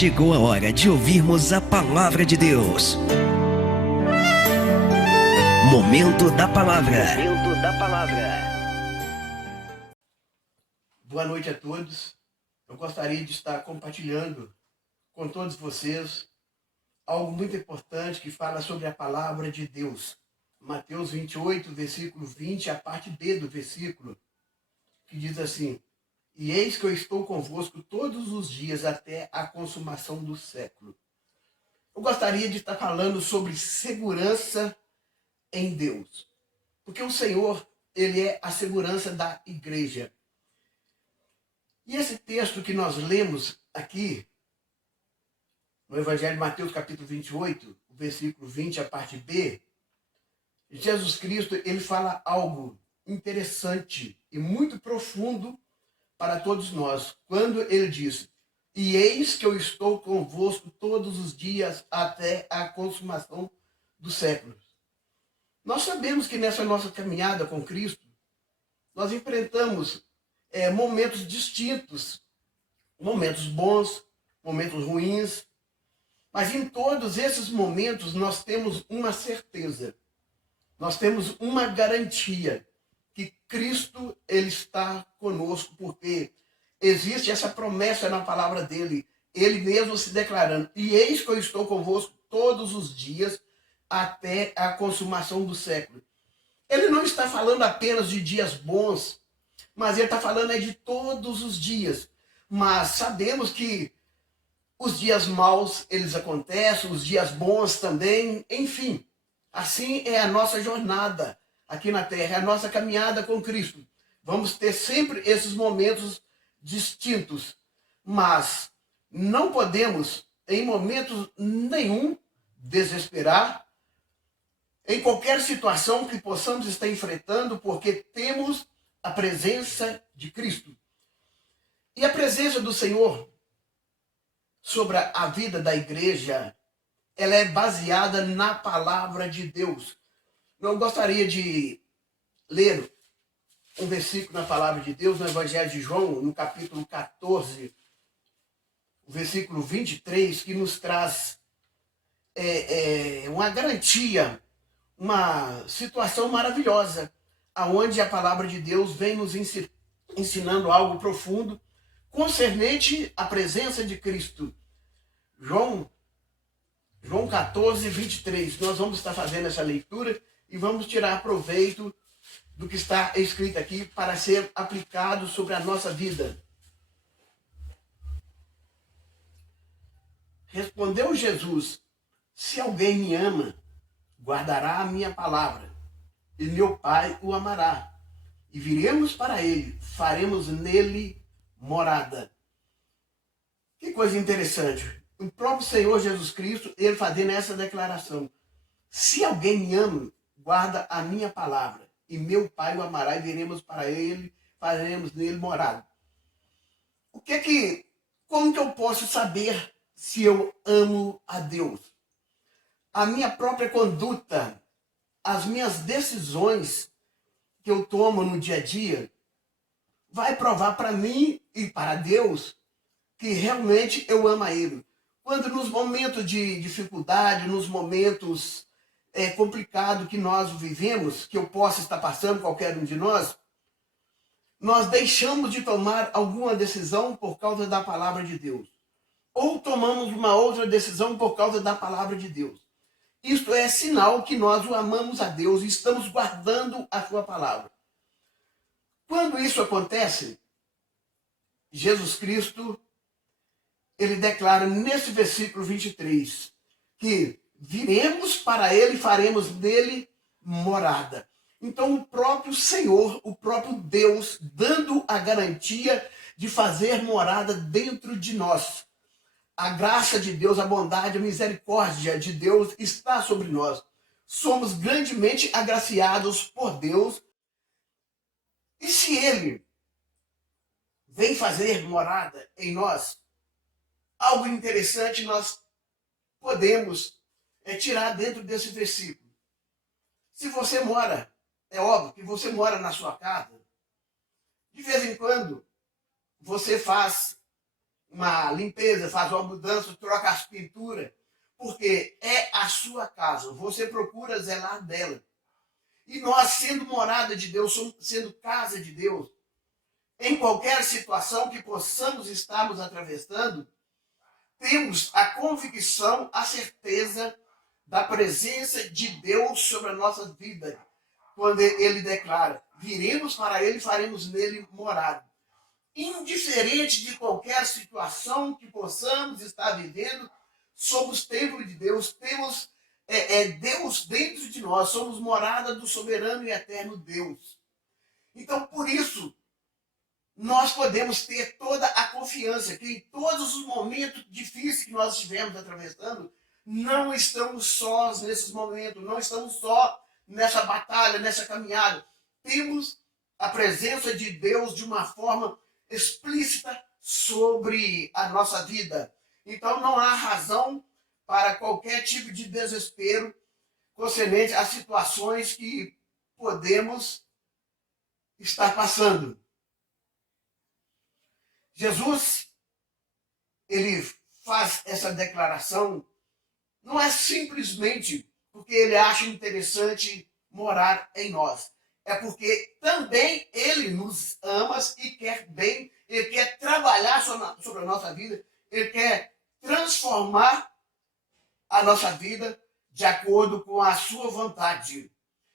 chegou a hora de ouvirmos a palavra de Deus. Momento da palavra. Momento da palavra. Boa noite a todos. Eu gostaria de estar compartilhando com todos vocês algo muito importante que fala sobre a palavra de Deus. Mateus 28, versículo 20, a parte B do versículo, que diz assim: E eis que eu estou convosco todos os dias até a consumação do século. Eu gostaria de estar falando sobre segurança em Deus. Porque o Senhor, Ele é a segurança da igreja. E esse texto que nós lemos aqui, no Evangelho de Mateus, capítulo 28, versículo 20, a parte B, Jesus Cristo, ele fala algo interessante e muito profundo para todos nós, quando ele diz: E eis que eu estou convosco todos os dias até a consumação dos séculos. Nós sabemos que nessa nossa caminhada com Cristo, nós enfrentamos momentos distintos, momentos bons, momentos ruins, mas em todos esses momentos nós temos uma certeza, nós temos uma garantia que Cristo, ele está conosco, porque existe essa promessa na palavra dele, ele mesmo se declarando: E eis que eu estou convosco todos os dias até a consumação do século. Ele não está falando apenas de dias bons, mas ele está falando de todos os dias. Mas sabemos que os dias maus, eles acontecem, os dias bons também, enfim. Assim é a nossa jornada aqui na Terra, é a nossa caminhada com Cristo. Vamos ter sempre esses momentos distintos, mas não podemos, em momento nenhum, desesperar em qualquer situação que possamos estar enfrentando, porque temos a presença de Cristo. E a presença do Senhor sobre a vida da igreja, ela é baseada na palavra de Deus. Eu gostaria de ler um versículo na palavra de Deus, no Evangelho de João, no capítulo 14, o versículo 23, que nos traz uma garantia, uma situação maravilhosa, aonde a palavra de Deus vem nos ensinando algo profundo concernente à presença de Cristo. João 14, 23. Nós vamos estar fazendo essa leitura e vamos tirar proveito do que está escrito aqui para ser aplicado sobre a nossa vida. Respondeu Jesus: Se alguém me ama, guardará a minha palavra, e meu Pai o amará. E viremos para ele, faremos nele morada. Que coisa interessante. O próprio Senhor Jesus Cristo, ele fazendo essa declaração: Se alguém me ama, guarda a minha palavra, e meu Pai o amará, e viremos para ele, faremos nele morada. Como que eu posso saber se eu amo a Deus? A minha própria conduta, as minhas decisões que eu tomo no dia a dia, vai provar para mim e para Deus que realmente eu amo a Ele. Quando nos momentos de dificuldade, nos momentos complicados que nós vivemos, que eu possa estar passando, qualquer um de nós deixamos de tomar alguma decisão por causa da palavra de Deus. Ou tomamos uma outra decisão por causa da palavra de Deus. Isto é sinal que nós o amamos a Deus e estamos guardando a sua palavra. Quando isso acontece, Jesus Cristo, ele declara nesse versículo 23, que viremos para ele e faremos nele morada. Então o próprio Senhor, o próprio Deus, dando a garantia de fazer morada dentro de nós. A graça de Deus, a bondade, a misericórdia de Deus está sobre nós. Somos grandemente agraciados por Deus. E se Ele vem fazer morada em nós, algo interessante nós podemos tirar dentro desse versículo. Se você mora, é óbvio que você mora na sua casa, de vez em quando você faz uma limpeza, faz uma mudança, troca as pinturas, porque é a sua casa, você procura zelar dela. E nós, sendo morada de Deus, sendo casa de Deus, em qualquer situação que possamos estarmos atravessando, temos a convicção, a certeza da presença de Deus sobre a nossa vida, quando ele declara: viremos para ele e faremos nele morada. Indiferente de qualquer situação que possamos estar vivendo, somos templo de Deus, temos Deus dentro de nós, somos morada do soberano e eterno Deus. Então, por isso, nós podemos ter toda a confiança que em todos os momentos difíceis que nós estivemos atravessando, não estamos sós nesses momentos, não estamos só nessa batalha, nessa caminhada. Temos a presença de Deus de uma forma explícita sobre a nossa vida. Então não há razão para qualquer tipo de desespero concernente às situações que podemos estar passando. Jesus, ele faz essa declaração, não é simplesmente porque ele acha interessante morar em nós. É porque também ele nos ama e quer bem, ele quer trabalhar sobre a nossa vida, ele quer transformar a nossa vida de acordo com a sua vontade.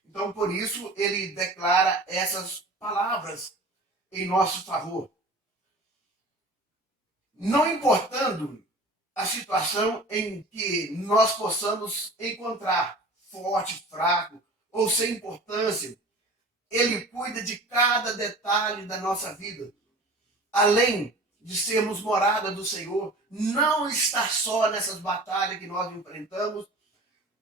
Então, por isso, ele declara essas palavras em nosso favor. Não importando a situação em que nós possamos encontrar, forte, fraco ou sem importância, ele cuida de cada detalhe da nossa vida. Além de sermos morada do Senhor, não estar só nessas batalhas que nós enfrentamos,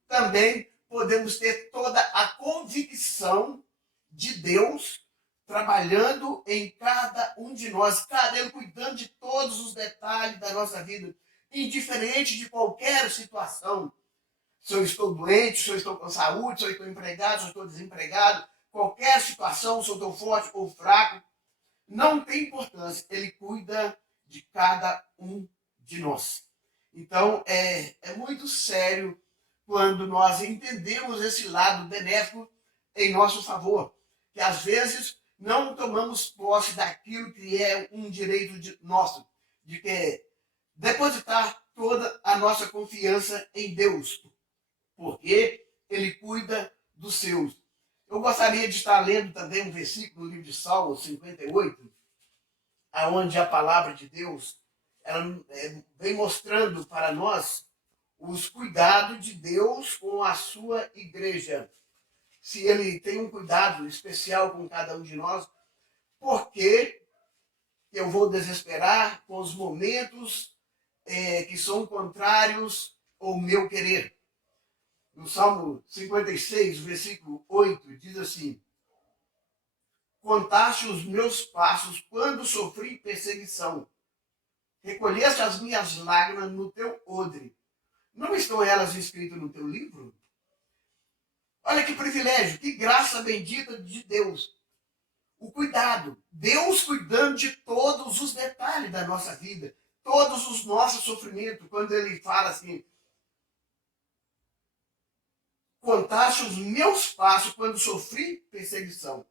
também podemos ter toda a convicção de Deus trabalhando em cada um de nós, Ele cuidando de todos os detalhes da nossa vida, indiferente de qualquer situação. Se eu estou doente, se eu estou com saúde, se eu estou empregado, se eu estou desempregado, qualquer situação, se eu estou forte ou fraco, não tem importância. Ele cuida de cada um de nós. Então, é muito sério quando nós entendemos esse lado benéfico em nosso favor, que às vezes não tomamos posse daquilo que é um direito nosso, de que depositar toda a nossa confiança em Deus, porque Ele cuida dos seus. Eu gostaria de estar lendo também um versículo do livro de Salmos 58, onde a palavra de Deus ela vem mostrando para nós os cuidados de Deus com a sua igreja. Se ele tem um cuidado especial com cada um de nós, porque eu vou desesperar com os momentos que são contrários ao meu querer. No Salmo 56, versículo 8, diz assim: contaste os meus passos quando sofri perseguição. Recolheste as minhas lágrimas no teu odre. Não estão elas escritas no teu livro? Olha que privilégio, que graça bendita de Deus. O cuidado. Deus cuidando de todos os detalhes da nossa vida. Todos os nossos sofrimentos. Quando ele fala assim: contaste os meus passos quando sofri perseguição.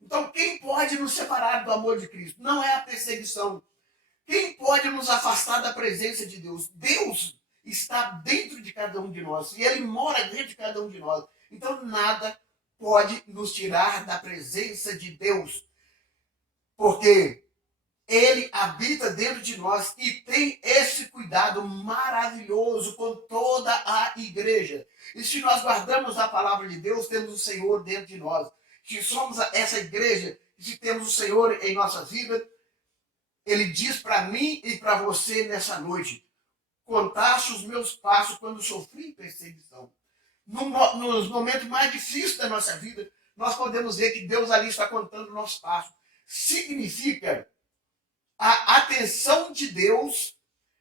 Então, quem pode nos separar do amor de Cristo? Não é a perseguição. Quem pode nos afastar da presença de Deus? Deus está dentro de cada um de nós. E Ele mora dentro de cada um de nós. Então, nada pode nos tirar da presença de Deus. Porque Ele habita dentro de nós e tem esse cuidado maravilhoso com toda a igreja. E se nós guardamos a palavra de Deus, temos o Senhor dentro de nós. Se somos essa igreja, se temos o Senhor em nossa vida, Ele diz para mim e para você nessa noite: contaste os meus passos quando sofri perseguição. Nos momentos mais difíceis da nossa vida, nós podemos ver que Deus ali está contando o nosso passo. Significa a atenção de Deus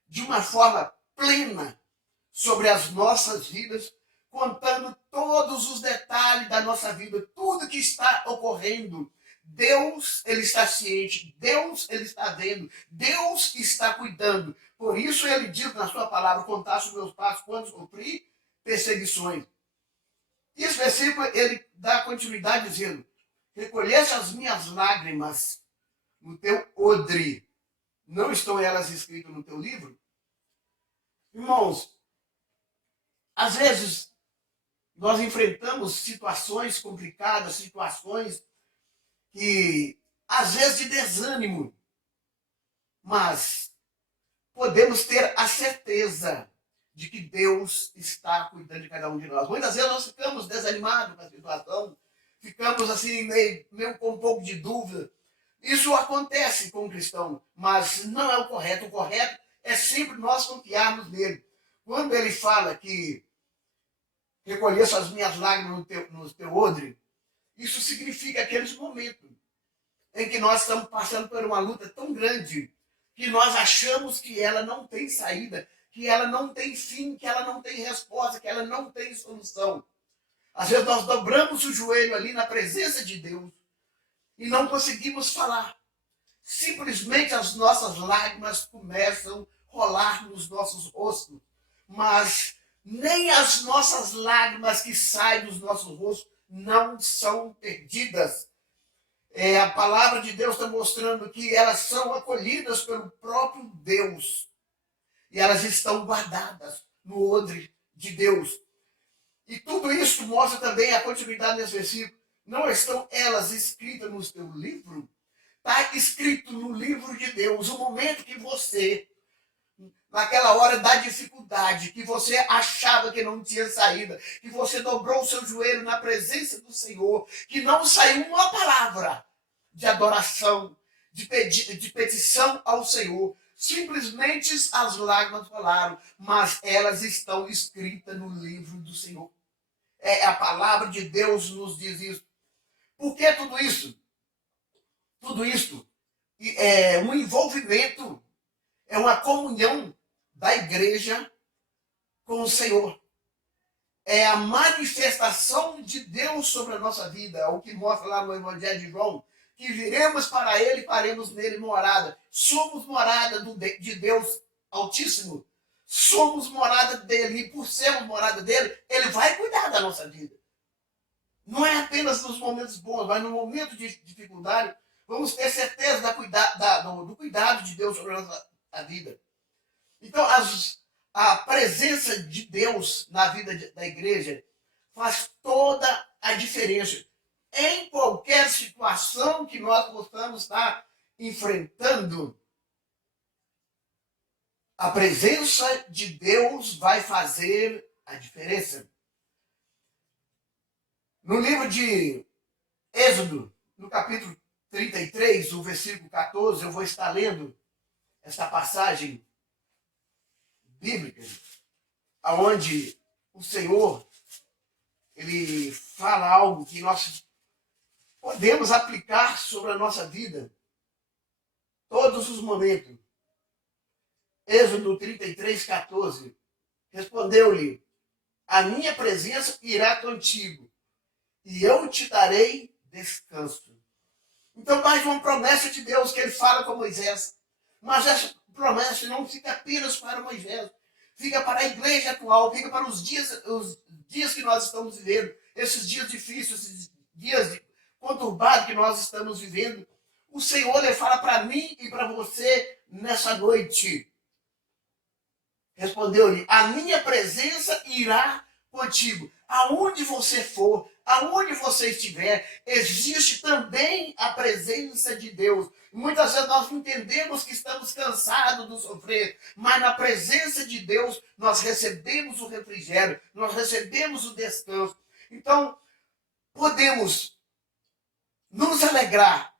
de uma forma plena sobre as nossas vidas, contando todos os detalhes da nossa vida, tudo que está ocorrendo. Deus, ele está ciente, Deus, ele está vendo, Deus está cuidando. Por isso ele diz na sua palavra, contaste os meus passos quando sofri perseguições. E esse versículo, ele dá continuidade dizendo, recolheste as minhas lágrimas no teu odre. Não estão elas escritas no teu livro? Irmãos, às vezes nós enfrentamos situações complicadas, situações que, às vezes, de desânimo, mas podemos ter a certeza de que Deus está cuidando de cada um de nós. Muitas vezes nós ficamos desanimados com a situação, ficamos assim, meio com um pouco de dúvida. Isso acontece com o cristão, mas não é o correto. O correto é sempre nós confiarmos nele. Quando ele fala que recolheço as minhas lágrimas no teu odre, isso significa aqueles momentos em que nós estamos passando por uma luta tão grande que nós achamos que ela não tem saída, que ela não tem fim, que ela não tem resposta, que ela não tem solução. Às vezes nós dobramos o joelho ali na presença de Deus e não conseguimos falar. Simplesmente as nossas lágrimas começam a rolar nos nossos rostos, mas nem as nossas lágrimas que saem dos nossos rostos não são perdidas. A palavra de Deus está mostrando que elas são acolhidas pelo próprio Deus. E elas estão guardadas no odre de Deus. E tudo isso mostra também a continuidade desse versículo. Não estão elas escritas no teu livro? Está escrito no livro de Deus. O momento que você, naquela hora da dificuldade, que você achava que não tinha saída, que você dobrou o seu joelho na presença do Senhor, que não saiu uma palavra de adoração, de petição ao Senhor. Simplesmente as lágrimas rolaram, mas elas estão escritas no livro do Senhor. A palavra de Deus nos diz isso. Por que tudo isso? Tudo isso é um envolvimento, é uma comunhão da igreja com o Senhor. É a manifestação de Deus sobre a nossa vida, o que mostra lá no Evangelho de João, que viremos para ele e faremos nele morada. Somos morada de Deus Altíssimo. Somos morada dele. E por sermos morada dele, ele vai cuidar da nossa vida. Não é apenas nos momentos bons, mas no momento de dificuldade, vamos ter certeza do cuidado de Deus sobre a nossa vida. Então, a presença de Deus na vida da igreja faz toda a diferença. Em qualquer situação que nós possamos estar enfrentando, a presença de Deus vai fazer a diferença. No livro de Êxodo, no capítulo 33, o versículo 14, eu vou estar lendo essa passagem bíblica, onde o Senhor, ele fala algo que nós podemos aplicar sobre a nossa vida todos os momentos. Êxodo 33, 14. Respondeu-lhe, a minha presença irá contigo, e eu te darei descanso. Então, mais uma promessa de Deus que ele fala com Moisés. Mas essa promessa não fica apenas para Moisés, fica para a igreja atual, fica para os dias que nós estamos vivendo, esses dias difíceis, esses dias conturbados que nós estamos vivendo. O Senhor, ele fala para mim e para você nessa noite. Respondeu-lhe, a minha presença irá contigo. Aonde você for, aonde você estiver, existe também a presença de Deus. Muitas vezes nós entendemos que estamos cansados do sofrer, mas na presença de Deus nós recebemos o refrigério, nós recebemos o descanso. Então, podemos nos alegrar,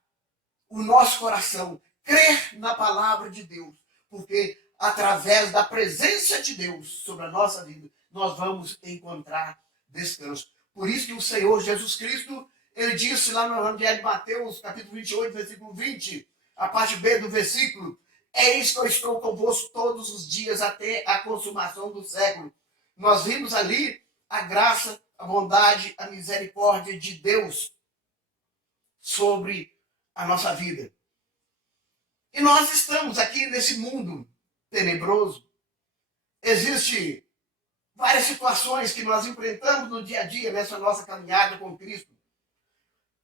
o nosso coração, crer na palavra de Deus, porque através da presença de Deus sobre a nossa vida, nós vamos encontrar descanso. Por isso que o Senhor Jesus Cristo, ele disse lá no Evangelho de Mateus, capítulo 28, versículo 20, a parte B do versículo, eis que eu estou convosco todos os dias até a consumação do século. Nós vimos ali a graça, a bondade, a misericórdia de Deus sobre a nossa vida. E nós estamos aqui nesse mundo tenebroso. Existem várias situações que nós enfrentamos no dia a dia, nessa nossa caminhada com Cristo.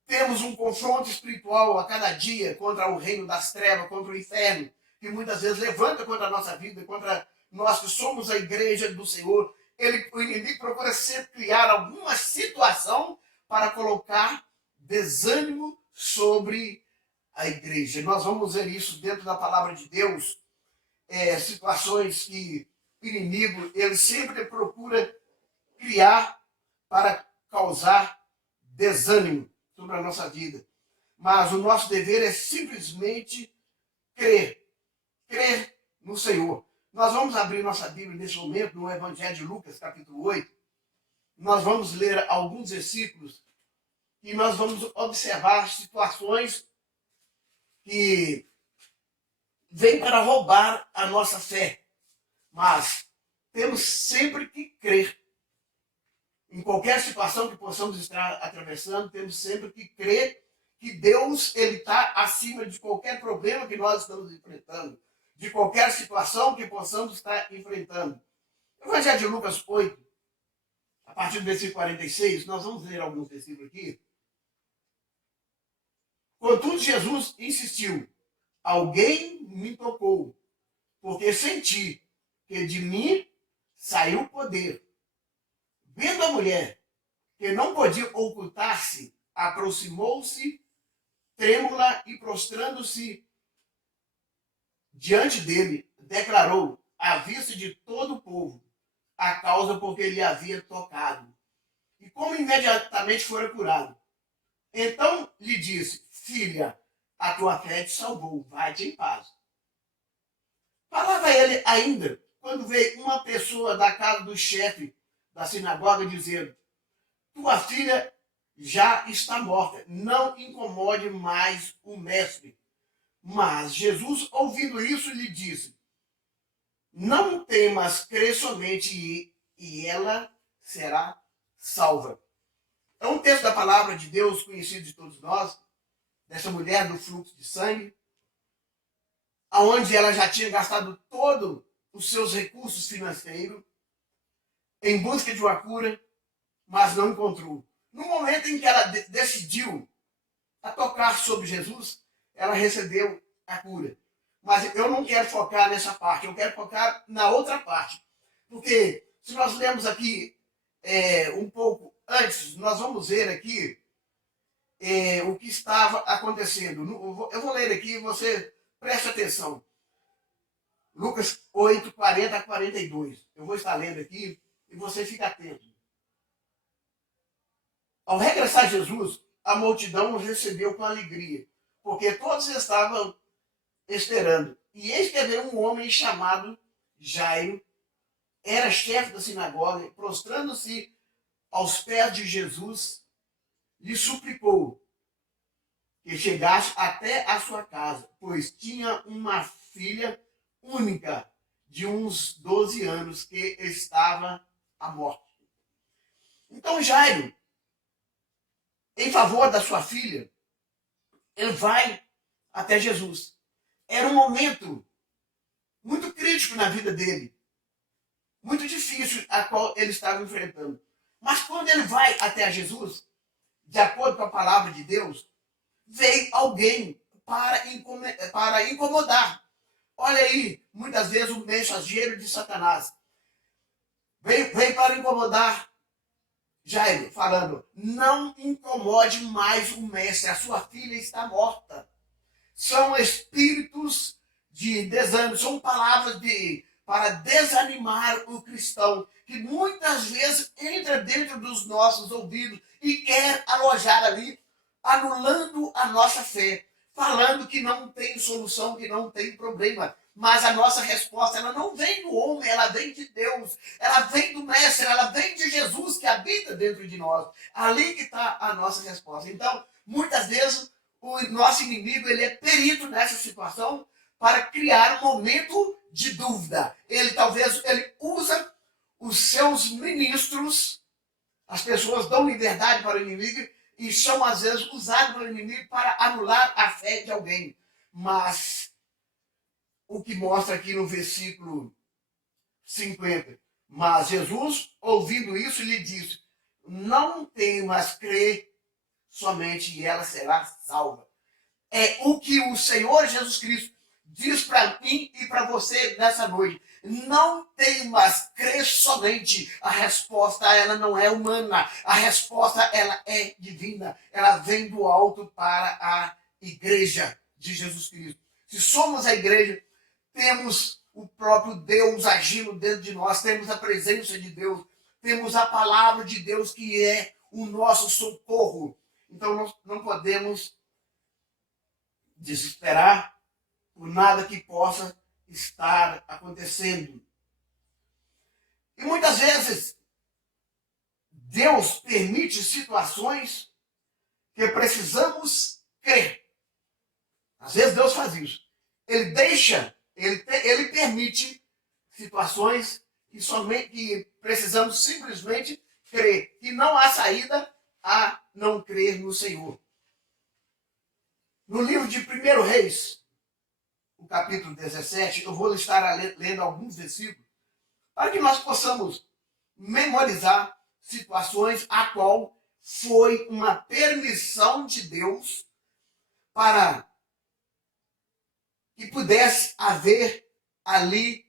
Temos um confronto espiritual a cada dia contra o reino das trevas, contra o inferno, que muitas vezes levanta contra a nossa vida, contra nós que somos a igreja do Senhor. O inimigo procura sempre criar alguma situação para colocar desânimo sobre a igreja. Nós vamos ver isso dentro da palavra de Deus, situações que o inimigo ele sempre procura criar para causar desânimo sobre a nossa vida. Mas o nosso dever é simplesmente crer no Senhor. Nós vamos abrir nossa Bíblia nesse momento no Evangelho de Lucas, capítulo 8. Nós vamos ler alguns versículos e nós vamos observar situações que vêm para roubar a nossa fé. Mas temos sempre que crer. Em qualquer situação que possamos estar atravessando, temos sempre que crer que Deus está acima de qualquer problema que nós estamos enfrentando, de qualquer situação que possamos estar enfrentando. Evangelho de Lucas 8, a partir do versículo 46, nós vamos ler alguns versículos aqui. Contudo, Jesus insistiu: alguém me tocou, porque senti que de mim saiu poder. Vendo a mulher, que não podia ocultar-se, aproximou-se, trêmula, e prostrando-se diante dele, declarou, à vista de todo o povo, a causa por que ele havia tocado. E como imediatamente fora curado. Então lhe disse: filha, a tua fé te salvou, vai-te em paz. Falava ele ainda, quando veio uma pessoa da casa do chefe da sinagoga, dizendo: tua filha já está morta, não incomode mais o mestre. Mas Jesus, ouvindo isso, lhe disse: não temas, crê somente, e ela será salva. É um texto da palavra de Deus conhecido de todos nós, dessa mulher do fluxo de sangue, aonde ela já tinha gastado todos os seus recursos financeiros em busca de uma cura, mas não encontrou. No momento em que ela decidiu a tocar sobre Jesus, ela recebeu a cura. Mas eu não quero focar nessa parte, eu quero focar na outra parte. Porque se nós lermos aqui um pouco antes, nós vamos ver aqui o que estava acontecendo. Eu vou ler aqui, você preste atenção. Lucas 8, 40 a 42. Eu vou estar lendo aqui e você fica atento. Ao regressar Jesus, a multidão o recebeu com alegria, porque todos estavam esperando. E eis que veio um homem chamado Jairo, era chefe da sinagoga, prostrando-se aos pés de Jesus, lhe suplicou que chegasse até a sua casa, pois tinha uma filha única de uns 12 anos que estava à morte. Então Jairo, em favor da sua filha, ele vai até Jesus. Era um momento muito crítico na vida dele, muito difícil a qual ele estava enfrentando. Mas quando ele vai até Jesus, de acordo com a palavra de Deus, veio alguém para incomodar. Olha aí, muitas vezes o mensageiro de Satanás veio para incomodar Jairo, falando: não incomode mais o mestre, a sua filha está morta. São espíritos de desânimo, são palavras para desanimar o cristão, que muitas vezes entra dentro dos nossos ouvidos e quer alojar ali, anulando a nossa fé, falando que não tem solução, que não tem problema. Mas a nossa resposta, ela não vem do homem, ela vem de Deus, ela vem do mestre, ela vem de Jesus que habita dentro de nós. Ali que está a nossa resposta. Então, muitas vezes, o nosso inimigo, ele é perito nessa situação para criar um momento de dúvida. Ele usa os seus ministros, as pessoas dão liberdade para o inimigo, e são às vezes usados pelo inimigo para anular a fé de alguém. Mas o que mostra aqui no versículo 50, mas Jesus, ouvindo isso, lhe disse: não temas, crer somente e ela será salva. É o que o Senhor Jesus Cristo diz para mim e para você nessa noite. Não temas, crer somente. A resposta, ela não é humana. A resposta, ela é divina. Ela vem do alto para a igreja de Jesus Cristo. Se somos a igreja, temos o próprio Deus agindo dentro de nós, temos a presença de Deus, temos a palavra de Deus que é o nosso socorro. Então nós não podemos desesperar por nada que possa estar acontecendo. E muitas vezes Deus permite situações que precisamos crer. Às vezes Deus faz isso. Ele permite situações que precisamos simplesmente crer. Que não há saída a não crer no Senhor. No livro de 1 Reis, o capítulo 17, eu vou estar lendo alguns versículos para que nós possamos memorizar situações a qual foi uma permissão de Deus para que pudesse haver ali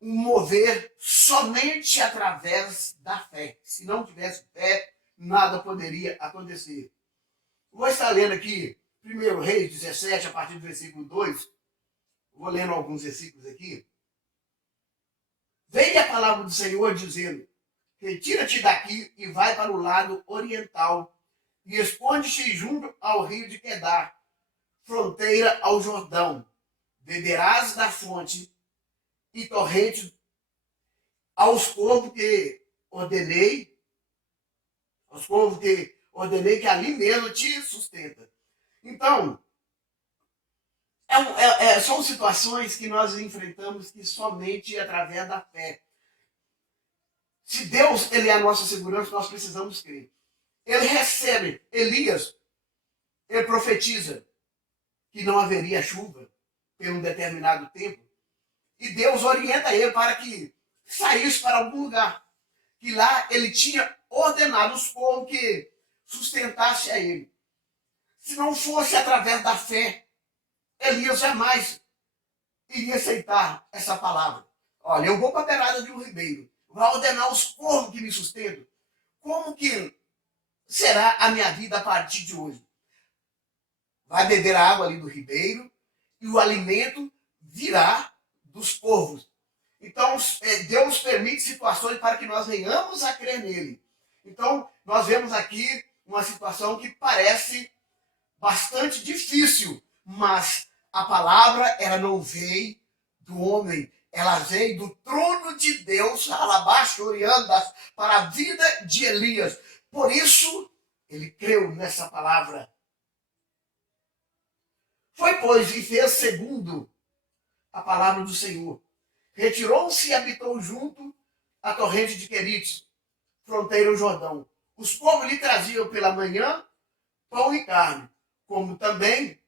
um mover somente através da fé. Se não tivesse fé, nada poderia acontecer. Vou estar lendo aqui 1 Reis 17, a partir do versículo 2. Vou lendo alguns versículos aqui. Veio a palavra do Senhor dizendo: retira-te daqui e vai para o lado oriental e esconde-te junto ao rio de Quedar, fronteira ao Jordão. Beberás da fonte e torrente aos povos que ordenei que ali mesmo te sustenta. Então, são situações que nós enfrentamos que somente através da fé. Se Deus ele é a nossa segurança, nós precisamos crer. Ele recebe Elias, ele profetiza que não haveria chuva por um determinado tempo. E Deus orienta ele para que saísse para algum lugar. Que lá ele tinha ordenado os povos que sustentasse a ele. Se não fosse através da fé, Elias jamais iria aceitar essa palavra. Olha, eu vou para a beirada de um ribeiro. Vai ordenar os povos que me sustentam. Como que será a minha vida a partir de hoje? Vai beber a água ali do ribeiro e o alimento virá dos povos. Então, Deus permite situações para que nós venhamos a crer nele. Então, nós vemos aqui uma situação que parece bastante difícil, mas a palavra, ela não veio do homem, ela veio do trono de Deus, para a vida de Elias. Por isso, ele creu nessa palavra. Foi, pois, e fez segundo a palavra do Senhor. Retirou-se e habitou junto à torrente de Querite, fronteira ao Jordão. Os povos lhe traziam pela manhã pão e carne, como também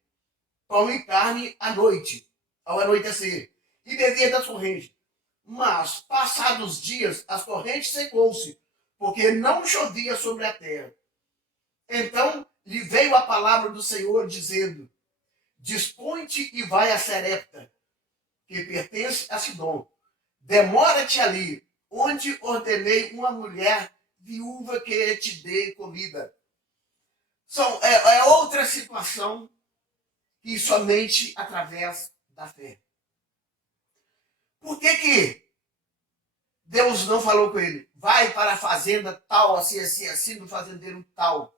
pão e carne à noite, ao anoitecer, e bebia da torrente. Mas, passados dias, as torrentes secou-se, porque não chovia sobre a terra. Então lhe veio a palavra do Senhor, dizendo: dispõe-te e vai a Serepta, que pertence a Sidom. Demora-te ali, onde ordenei uma mulher viúva que te dê comida. É outra situação que somente através da fé. Por que Deus não falou com ele? Vai para a fazenda tal, assim, assim, assim, do fazendeiro tal.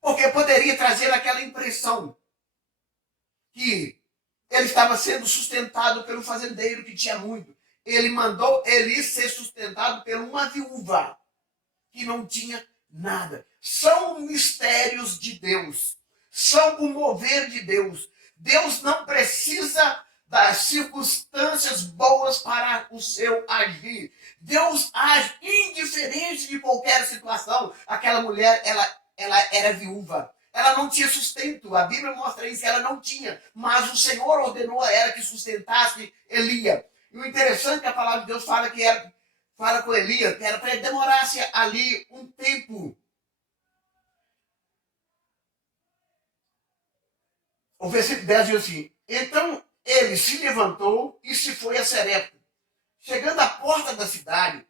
Porque poderia trazer aquela impressão que ele estava sendo sustentado pelo fazendeiro que tinha muito. Ele mandou ele ser sustentado por uma viúva que não tinha nada. São mistérios de Deus. São o mover de Deus. Deus não precisa das circunstâncias boas para o seu agir. Deus age indiferente de qualquer situação. Aquela mulher, ela ela era viúva. Ela não tinha sustento. A Bíblia mostra isso, ela não tinha. Mas o Senhor ordenou a ela que sustentasse Elias. E o interessante é que a palavra de Deus fala com Elias, que era para ele demorasse ali um tempo. O versículo 10 diz assim: então ele se levantou e se foi a Serepta. Chegando à porta da cidade,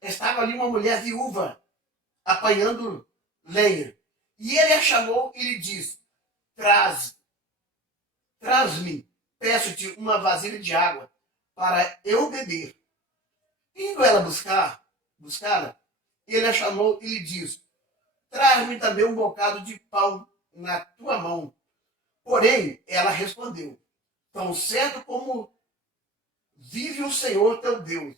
estava ali uma mulher viúva, apanhando lenha. E ele a chamou e lhe disse: traz-me, peço-te uma vasilha de água para eu beber. Indo ela buscá-la, ele a chamou e lhe disse: traz-me também um bocado de pão na tua mão. Porém, ela respondeu: tão certo como vive o Senhor teu Deus,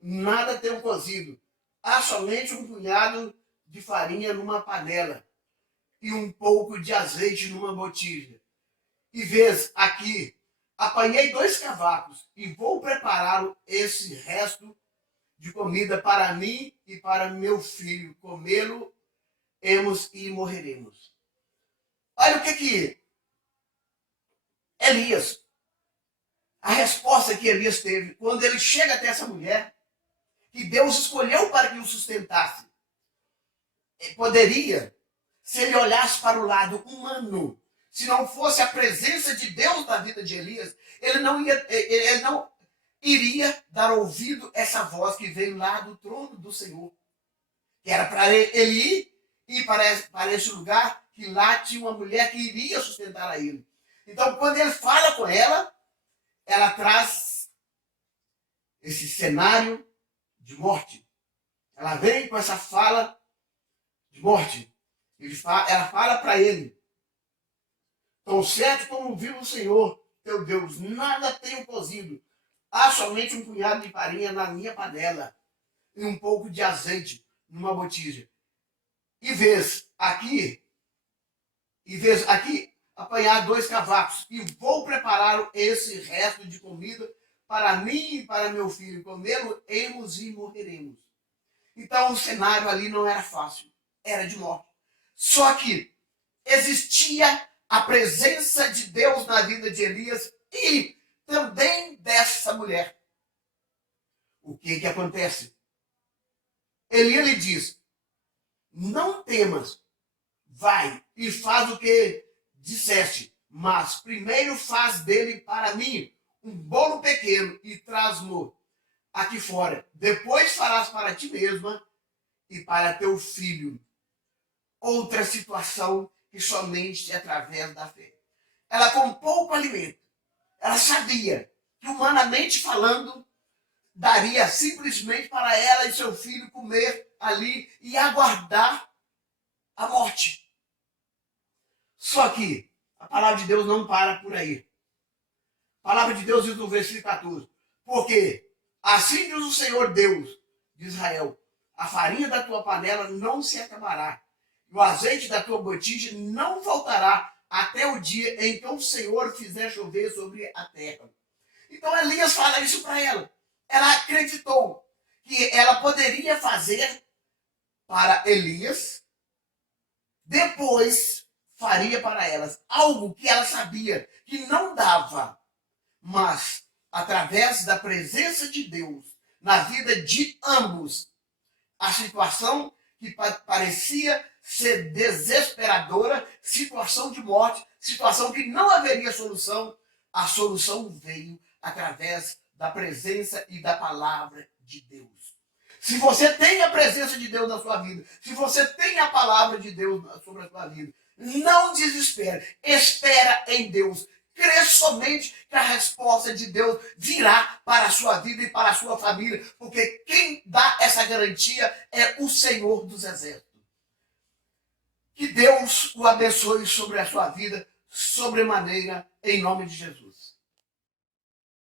nada tenho cozido, há somente um punhado de farinha numa panela e um pouco de azeite numa botija. E vês aqui, apanhei 2 cavacos e vou preparar esse resto de comida para mim e para meu filho. Comê-lo-emos e morreremos. Olha o que Elias, a resposta que Elias teve quando ele chega até essa mulher, que Deus escolheu para que o sustentasse. Ele poderia, se ele olhasse para o lado humano, se não fosse a presença de Deus na vida de Elias, ele não iria dar ouvido a essa voz que veio lá do trono do Senhor. Que era para ele ir para esse lugar, que lá tinha uma mulher que iria sustentar a ele. Então, quando ele fala com ela, ela traz esse cenário de morte. Ela vem com essa fala de morte. Ela fala para ele: tão certo como vive o Senhor, teu Deus, nada tenho cozido. Há somente um punhado de farinha na minha panela e um pouco de azeite numa botija. E vês aqui apanhar 2 cavacos e vou preparar esse resto de comida para mim e para meu filho. Comê-lo-emos e morreremos. Então o cenário ali não era fácil, era de morte. Só que existia a presença de Deus na vida de Elias e também dessa mulher. O que acontece? Elias lhe diz: não temas, vai e faz o que disseste, mas primeiro faz dele para mim um bolo pequeno e traz-mo aqui fora. Depois farás para ti mesma e para teu filho. Outra situação que somente através da fé. Ela com pouco alimento, ela sabia que, humanamente falando, daria simplesmente para ela e seu filho comer ali e aguardar a morte. Só que a palavra de Deus não para por aí. A palavra de Deus diz no versículo 14: porque assim diz o Senhor Deus de Israel: a farinha da tua panela não se acabará, e o azeite da tua botija não faltará até o dia em que o Senhor fizer chover sobre a terra. Então Elias fala isso para ela. Ela acreditou que ela poderia fazer para Elias, depois faria para elas algo que ela sabia que não dava, mas através da presença de Deus na vida de ambos, a situação que parecia ser desesperadora, situação de morte, situação que não haveria solução, a solução veio através da presença e da palavra de Deus. Se você tem a presença de Deus na sua vida, se você tem a palavra de Deus sobre a sua vida, não desespere, espera em Deus. Crê somente que a resposta de Deus virá para a sua vida e para a sua família, porque quem dá essa garantia é o Senhor dos Exércitos. Que Deus o abençoe sobre a sua vida, sobremaneira, em nome de Jesus.